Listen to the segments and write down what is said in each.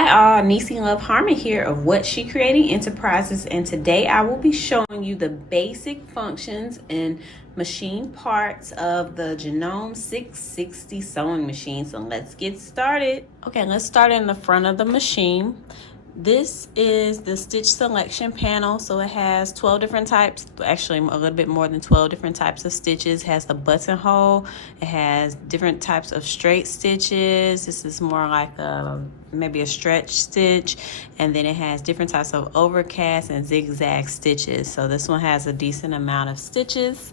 Hi all, Neci Love Harmon here of What She Creating Enterprises, and today I will be showing you the basic functions and machine parts of the Janome 660 sewing machine. So let's get started. Okay, let's start in the front of the machine. This is the stitch selection panel. So it has 12 different types, actually a little bit more than 12 different types of stitches. It has the buttonhole, it has different types of straight stitches. This is more like maybe a stretch stitch, and then it has different types of overcast and zigzag stitches. So this one has a decent amount of stitches.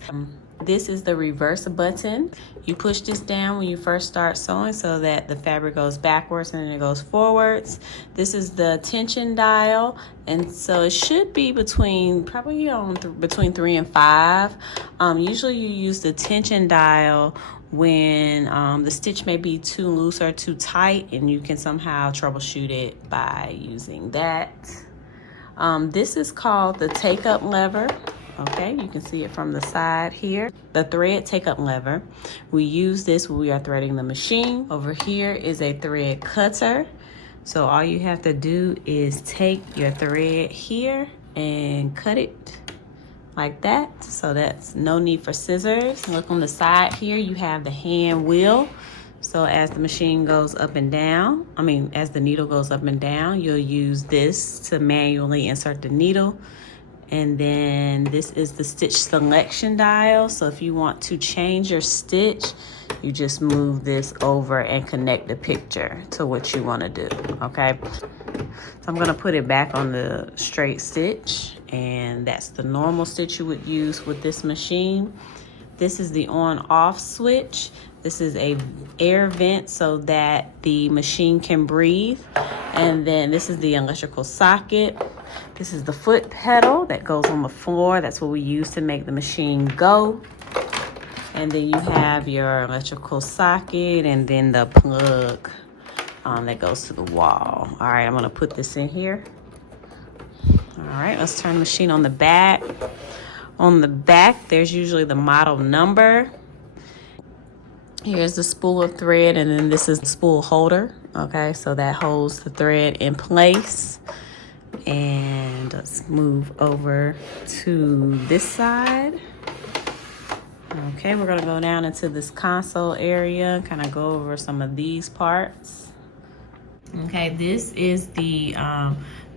This is the reverse button. You push this down when you first start sewing so that the fabric goes backwards and then it goes forwards. This is the tension dial, and so it should be between probably between 3 and 5. Usually you use the tension dial when the stitch may be too loose or too tight, and you can somehow troubleshoot it by using that. This is called the take-up lever. Okay, you can see it from the side here. The thread take-up lever. We use this when we are threading the machine. Over here is a thread cutter. So all you have to do is take your thread here and cut it like that. So that's no need for scissors. Look on the side here, you have the hand wheel. So as the machine goes up and down, as the needle goes up and down, you'll use this to manually insert the needle. And then this is the stitch selection dial. So if you want to change your stitch, you just move this over and connect the picture to what you want to do, okay? So I'm gonna put it back on the straight stitch, and that's the normal stitch you would use with this machine. This is the on-off switch. This is a air vent so that the machine can breathe. And then this is the electrical socket. This is the foot pedal that goes on the floor. That's what we use to make the machine go. And then you have your electrical socket and then the plug that goes to the wall. All right, I'm gonna put this in here. All right, let's turn the machine on the back. On the back, there's usually the model number. Here's the spool of thread, and then this is the spool holder. Okay, so that holds the thread in place. And let's move over to this side. Okay, we're gonna go down into this console area, kind of go over some of these parts. Okay, this is the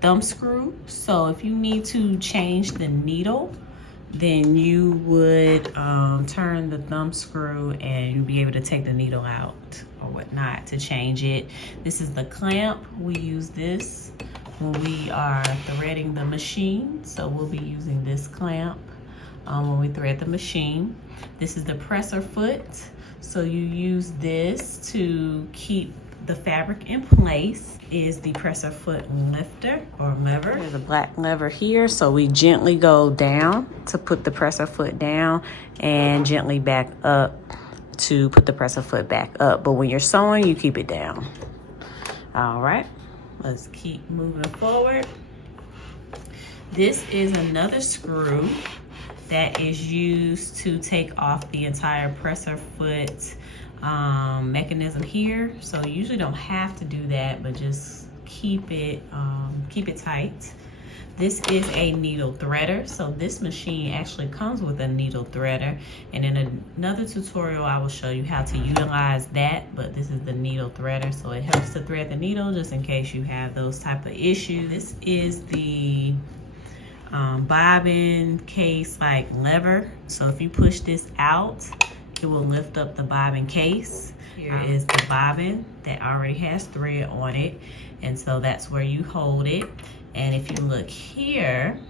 thumb screw. So if you need to change the needle, then you would turn the thumb screw and you'll be able to take the needle out or whatnot to change it. This is the clamp. We use this when we are threading the machine. So we'll be using this clamp when we thread the machine. This is the presser foot. So you use this to keep the fabric in place. Is the presser foot lifter or lever. There's a black lever here, so we gently go down to put the presser foot down and gently back up to put the presser foot back up. But when you're sewing, you keep it down. All right, let's keep moving forward. This is another screw that is used to take off the entire presser foot mechanism here. So you usually don't have to do that, but just keep it tight. This is a needle threader. So this machine actually comes with a needle threader, and in another tutorial I will show you how to utilize that, but this is the needle threader, so it helps to thread the needle just in case you have those type of issues. This is the bobbin case like lever. So if you push this out, it will lift up the bobbin case. Here is the bobbin that already has thread on it, and so that's where you hold it. And if you look here,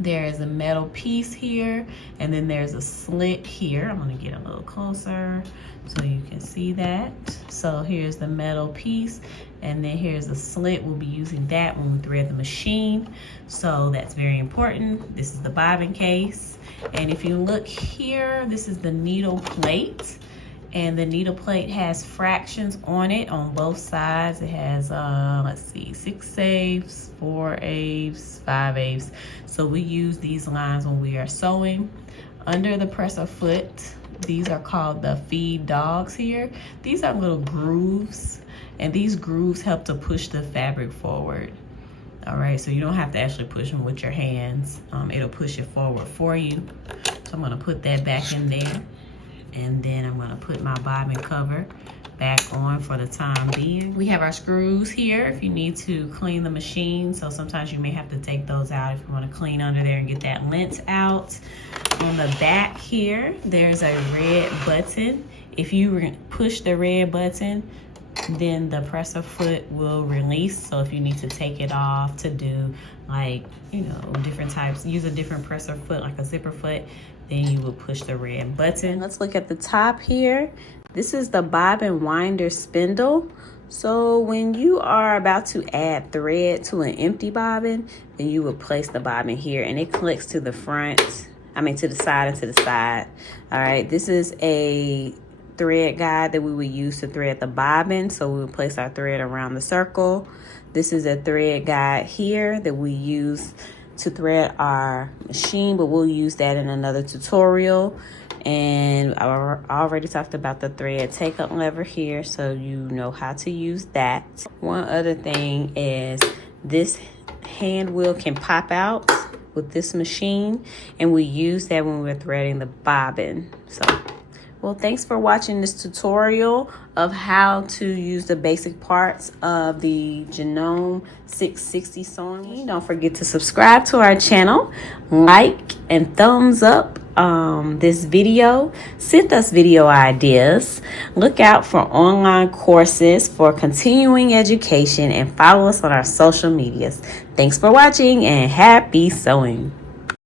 there is a metal piece here, and then there's a slit here. I'm gonna get a little closer so you can see that. So here's the metal piece, and then here's a slit. We'll be using that when we thread the machine, so that's very important. This is the bobbin case. And if you look here, this is the needle plate, and the needle plate has fractions on it on both sides. It has, let's see, 6/8, 4/8, 5/8. So we use these lines when we are sewing. Under the presser foot, these are called the feed dogs here. These are little grooves, and these grooves help to push the fabric forward. All right, so you don't have to actually push them with your hands. It'll push it forward for you. So I'm gonna put that back in there, and then I'm gonna put my bobbin cover back on for the time being. We have our screws here if you need to clean the machine. So sometimes you may have to take those out if you want to clean under there and get that lint out. On the back here, there's a red button. If you push the red button, then the presser foot will release. So if you need to take it off to do, like, you know, different types, use a different presser foot, like a zipper foot, then you will push the red button. Let's look at the top here. This is the bobbin winder spindle. So when you are about to add thread to an empty bobbin, then you will place the bobbin here, and it clicks to the front, to the side and to the side. All right, this is a thread guide that we would use to thread the bobbin. So we would place our thread around the circle. This is a thread guide here that we use to thread our machine, but we'll use that in another tutorial. And I already talked about the thread take up lever here, so you know how to use that. One other thing is this hand wheel can pop out with this machine, and we use that when we're threading the bobbin. So, well, thanks for watching this tutorial of how to use the basic parts of the Janome 660 sewing machine. Don't forget to subscribe to our channel, like and thumbs up this video. Send us video ideas. Look out for online courses for continuing education, and follow us on our social medias. Thanks for watching, and happy sewing.